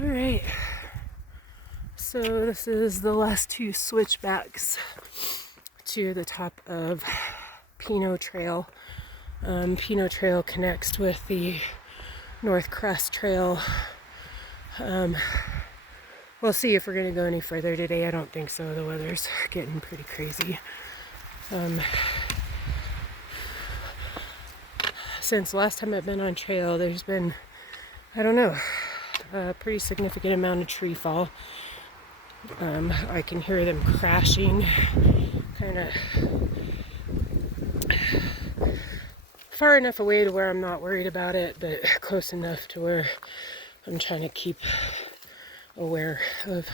All right, so this is the last two switchbacks to the top of Pino Trail. Pino Trail connects with the North Crest Trail. We'll see if we're going to go any further today. I don't think so. The weather's getting pretty crazy. Since last time I've been on trail, there's been, I don't know, a pretty significant amount of tree fall. I can hear them crashing, kind of far enough away to where I'm not worried about it, but close enough to where I'm trying to keep aware of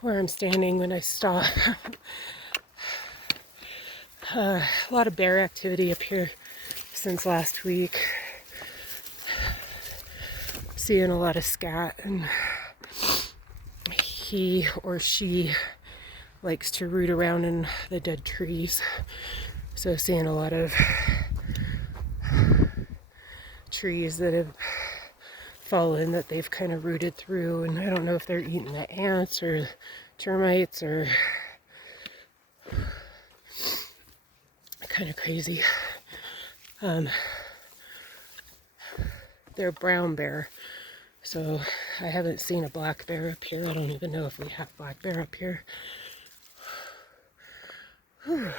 where I'm standing when I stop. A lot of bear activity up here since last week. Seeing a lot of scat, and he or she likes to root around in the dead trees. So seeing a lot of trees that have fallen that they've kind of rooted through, and I don't know if they're eating the ants or termites or kind of crazy. They're brown bear, so I haven't seen a black bear up here. I don't even know if we have black bear up here. Whew.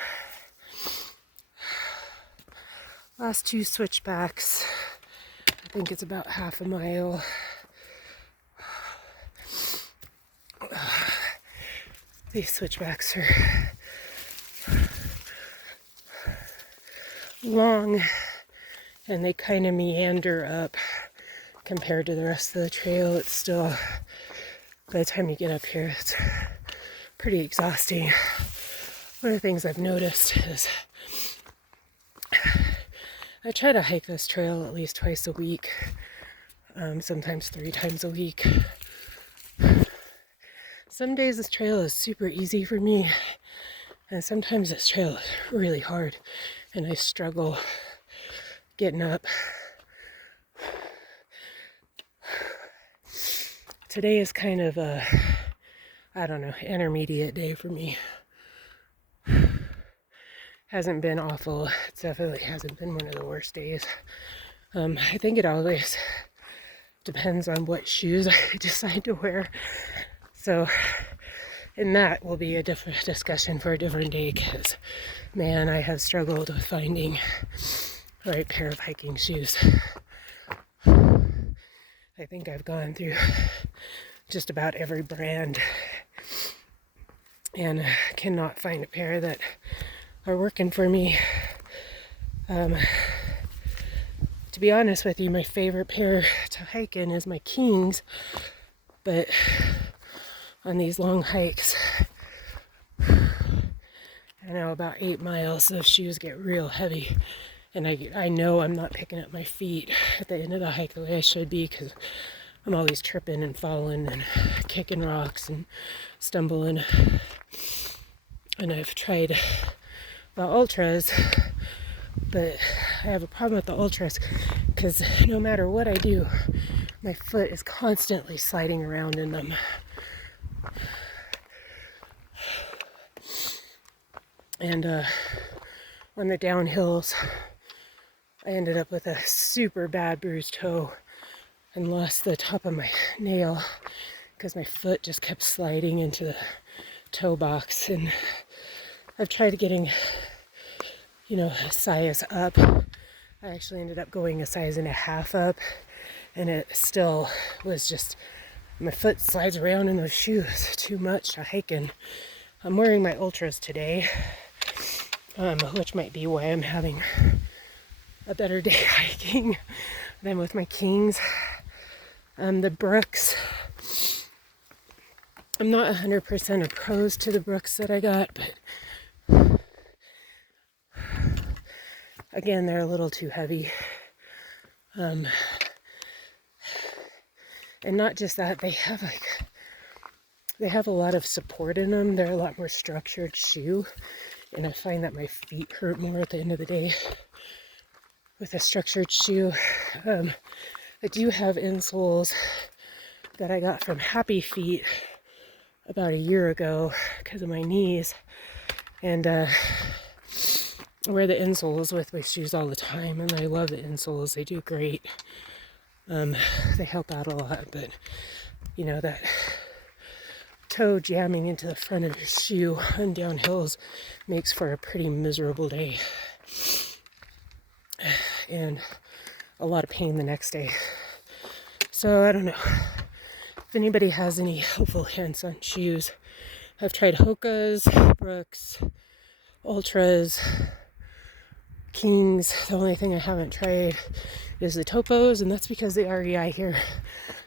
Last two switchbacks. I think it's about half a mile. These switchbacks are long and they kind of meander up compared to the rest of the trail. It's still, by the time you get up here, it's pretty exhausting. One of the things I've noticed is I try to hike this trail at least twice a week, sometimes 3 times a week. Some days this trail is super easy for me, and sometimes this trail is really hard, and I struggle getting up. Today is kind of a, I don't know, intermediate day for me. Hasn't been awful. It definitely hasn't been one of the worst days. I think it always depends on what shoes I decide to wear. So, and that will be a different discussion for a different day, because, man, I have struggled with finding the right pair of hiking shoes. I think I've gone through just about every brand and cannot find a pair that are working for me. To be honest with you, my favorite pair to hike in is my Kings, but on these long hikes, I know about 8 miles, those shoes get real heavy, and I know I'm not picking up my feet at the end of the hike the way I should be, because I'm always tripping and falling and kicking rocks and stumbling. And I've tried the Ultras, but I have a problem with the Ultras because no matter what I do, my foot is constantly sliding around in them. And on the downhills, I ended up with a super bad bruised toe and lost the top of my nail because my foot just kept sliding into the toe box. And I've tried getting, a size up. I actually ended up going a size and a half up, and it still was just, my foot slides around in those shoes too much to hike in. I'm wearing my Ultras today, which might be why I'm having a better day hiking than with my Kings. The Brooks, I'm not 100% opposed to the Brooks that I got, but again, they're a little too heavy. And not just that, they have a lot of support in them. They're a lot more structured shoe, and I find that my feet hurt more at the end of the day with a structured shoe. I do have insoles that I got from Happy Feet about a year ago because of my knees. And I wear the insoles with my shoes all the time, and I love the insoles. They do great. They help out a lot, but you know, that toe jamming into the front of your shoe on down hills makes for a pretty miserable day and a lot of pain the next day. So I don't know if anybody has any helpful hints on shoes. I've tried Hoka's, Brooks, Ultras, Kings. The only thing I haven't tried is the Topos, and that's because the REI here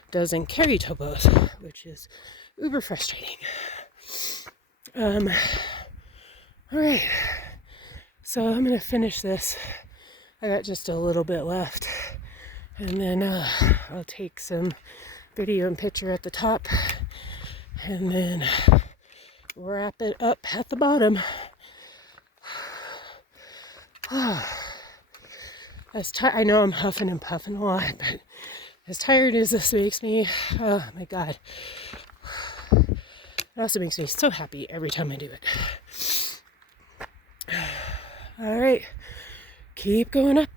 doesn't carry Topos, which is uber frustrating. All right, so I'm gonna finish this. I got just a little bit left, and then I'll take some video and picture at the top, and then wrap it up at the bottom. I know I'm huffing and puffing a lot, but as tired as this makes me, oh my God. It also makes me so happy every time I do it. All right, keep going up.